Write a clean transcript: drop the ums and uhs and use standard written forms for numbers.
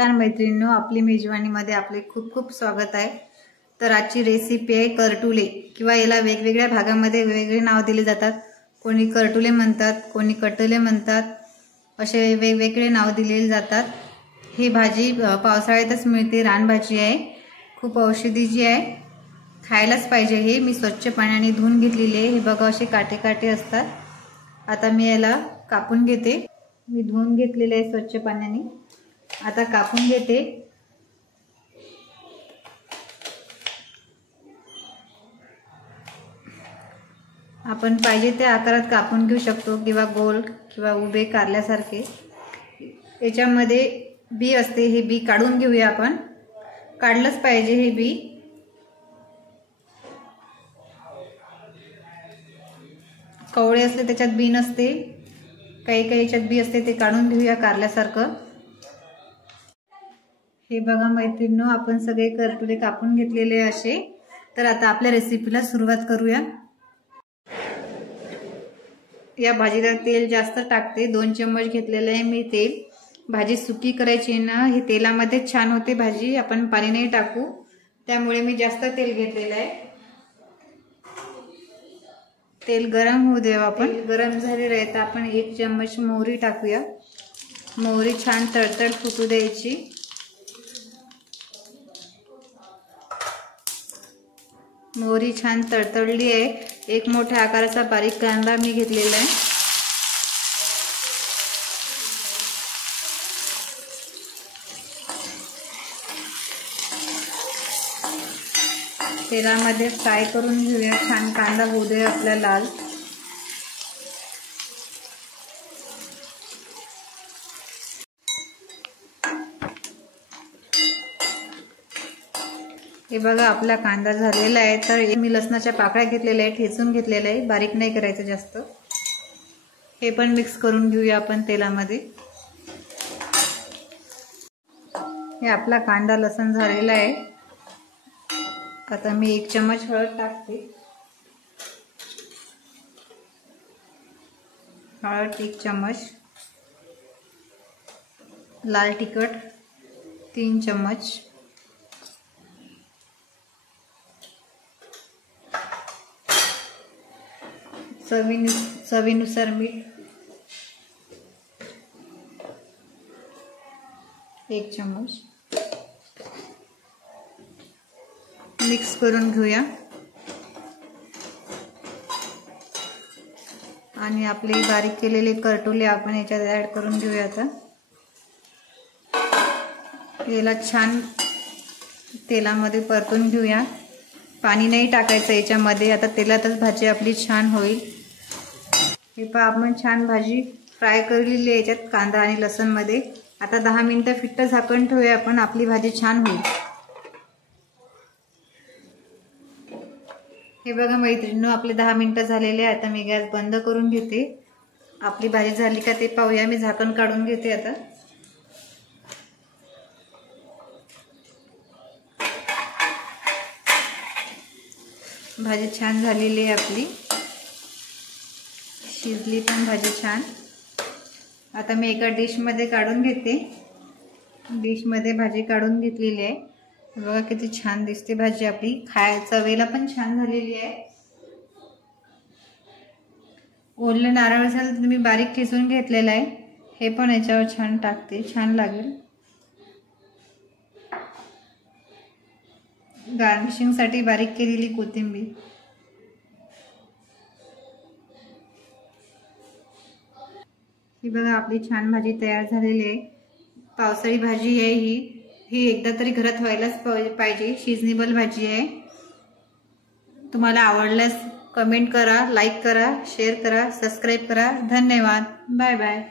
नमस्कार मैत्रिणींनो, आपली मेजवानीमध्ये आपले खूप खूप स्वागत आहे। तर आजची रेसिपी आहे करटुले, किंवा याला वेगवेगळ्या भागामध्ये वेगवेगळे नाव दिले जातात। कोणी करटुले म्हणतात, कोणी कटुले म्हणतात, असे वेगवेगळे नाव दिलेले जातात। ही भाजी पावसाळ्यातच मिळते, रानभाजी आहे, खूप औषधीची आहे, खायलाच पाहिजे। हे मी स्वच्छ पाण्याने धुवून घेतलेली आहे। हे बघा असे काटे काटे असतात। आता मी याला कापून घेते। मी धुवून घेतलेले आहे स्वच्छ पाण्याने, आता कापून घेते। आपण पाहिजे त्या आकारात कापून घेऊ शकतो, किंवा गोल किंवा उभे कारल्यासारखे। याच्यामध्ये बी असते, हे बी काढून घेऊया आपण, काढलंच पाहिजे हे बी। कवळे असले त्याच्यात बी नसते, काही काही याच्यात बी असते, ते काढून घेऊया कारल्यासारखं। हे बघा मैत्रिणींनो, आपण सगळे करटुले कापून घेतलेले असे। तर आता आपल्या रेसिपीला सुरुवात करूया। या भाजीला तेल जास्त टाकते, 2 चम्मच घेतलेले आहे मी तेल। भाजी सुकी करायची ना, हे तेलामध्ये छान होते भाजी, आपण पाणी नाही टाकू, त्यामुळे मी जास्त तेल घेतलेलं आहे। तेल गरम होऊ देऊ आपण। गरम झालेलं आहे तर आपण 1 चम्मच मोहरी टाकूया। मोहरी छान तडतड फुटू द्यायची। मोहरी छान तडतडली आहे। 1 मोठ्या आकाराचा बारीक कांदा मी घेतलेला आहे। तेलामध्ये फ्राय करून घेऊया, छान कांदा होऊ दे आपला लाल। हे बघा आपला कांदा झालेला आहे। तर मी लसणाच्या पाकळ्या घेतलेल्या आहे, ठेचून घेतलेल्या आहे, बारीक नाही करायचं जास्त। हे पण मिक्स करून घेऊया आपण तेलामध्ये। हे आपला कांदा लसण झालेला आहे। आता मी 1 चम्मच हळद टाकते। हळद 1 चम्मच, लाल तिखट 3 चम्मच, चवीनुसार मीठ 1 चम्मच। मिक्स करून घेऊया आणि आपले बारीक केलेले करटुले आपण याच्यात ऍड करून घेऊया। आता याला छान तेलामध्ये परतून घेऊया, पाणी नाही टाकायचं याच्यामध्ये। आता तेलातच भाजी आपली छान होईल। हे पहा आपण छान भाजी फ्राय केलेली आहे याच्यात कांदा आणि लसण मध्ये। आता 10 मिनिटं फिट्ट झाकण ठेवूया आपण, आपली भाजी छान होईल। हे बघा मैत्रिणींनो, आपले 10 मिनिटं झालेले आहे। आता मी गॅस बंद करून घेते। आपली भाजी झाली का ते पाहूया। मी झाकण काढून घेते आता। भाजी छान झालेली आहे आपली, शिजली पण भाजी छान। आता मी एका डिश मध्ये काढून घेते। डिश मध्ये भाजी काढून घेतलेली आहे। बघा किती छान दिसते भाजी आपली, चवेला पण छान झालेली आहे। ओलं नारळ असेल तर मी बारीक किसून घेतलेला आहे, हे पण याच्यावर छान टाकते, छान लागेल। गार्निशिंग साठी बारीक केलेली कोथिंबीर। ही बघा आपली छान भाजी तयार झालेली आहे। पावसाळी भाजी आहे ही एकदा तरी घरात व्हायलाच पाहिजे। सीझनेबल भाजी आहे। तुम्हाला आवडल्यास कमेंट करा, लाईक करा, शेअर करा, सबस्क्राईब करा। धन्यवाद, बाय बाय।